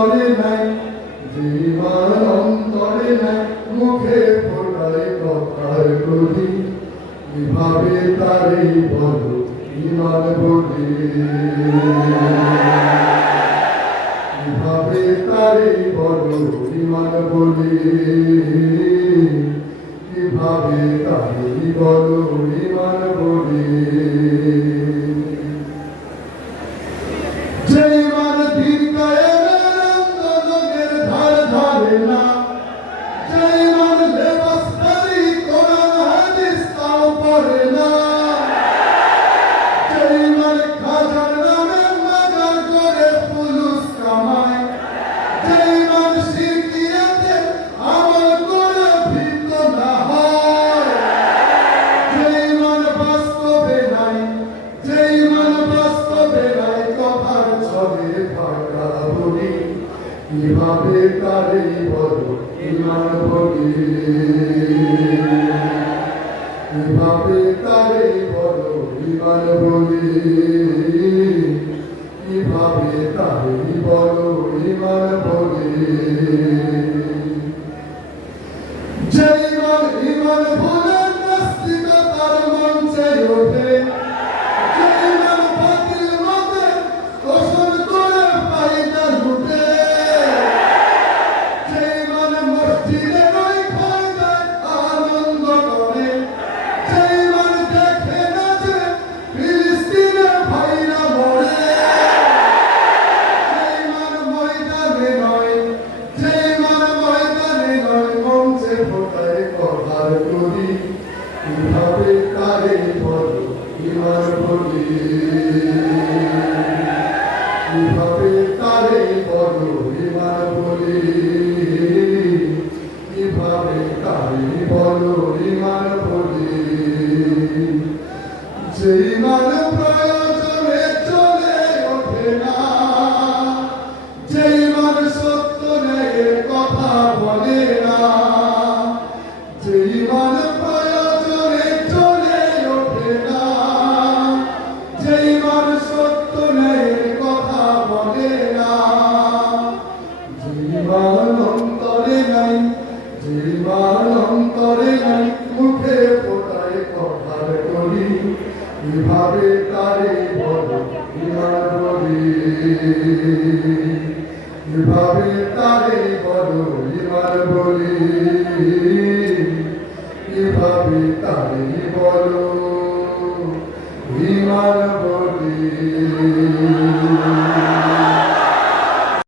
অন্তরে নাই, যে ইমান অন্তরে নাই, মুখে ফোটায় কথার কলি, কিভাবে তারে বলো ইমান বলি, কিভাবে তারে বলো ইমান বলি, কিভাবে তারে বলো ইমান বলি। যে ইমান দিন কায়েমের আন্দোলনের ধার ধারে না, যে ইমান লেবাসধারী কোরআন হাদিস তাও পড়ে না, যে ইমান খাজার নামে মাজার করে ফুলুস কামায়, যে ইমান শিরকিয়াতে আমল করে ভীত না হয়, যে ইমান বাস্তবে নাই, যে ইমান বাস্তবে নাই, কথার ছলে ফাঁকা বলি, কিভাবে তারে বলো ইমান বলি, কিভাবে তারে বলো ইমান বলি, কিভাবে তারে বলো ইমান বলি। যে ইমান ইমান বলে নাস্তিকতার মঞ্চে ওঠে, যে ইমান বাতিল মতে পোষণ করে ফায়দা লুটে, যে ইমান মসজিদে নয় ফায়দায় আনন্দ করে, যে ইমান দেখে না যে ফিলিস্তিনের ভাইরা মরে, যে ইমান ময়দানে নয়, যে ইমান ময়দানে নয়, মঞ্চে ফোটায় কথার কলি, কিভাবে তারে বলো ইমান বলি, কিভাবে তারে বলো ইমান বলি, কিভাবে তারে বলো ইমান বলি। যে ইমান প্রয়োজনে চলে ওঠে না, যে ইমান সত্য ন্যায়ের কথা বলে না, যে ইমান প্রয়োজনে চলে ওঠে না, যে ইমান সত্য ন্যায়ের কথা বলে না, যে ইমান অন্তরে নাই, যে ইমান অন্তরে নাই, মুখে ফোটায় কথার কলি, কিভাবে তারে বলো ইমান বলি, কিভাবে তারে বলো ইমান বলি, কিভাবে তারে বলো ইমান বলি।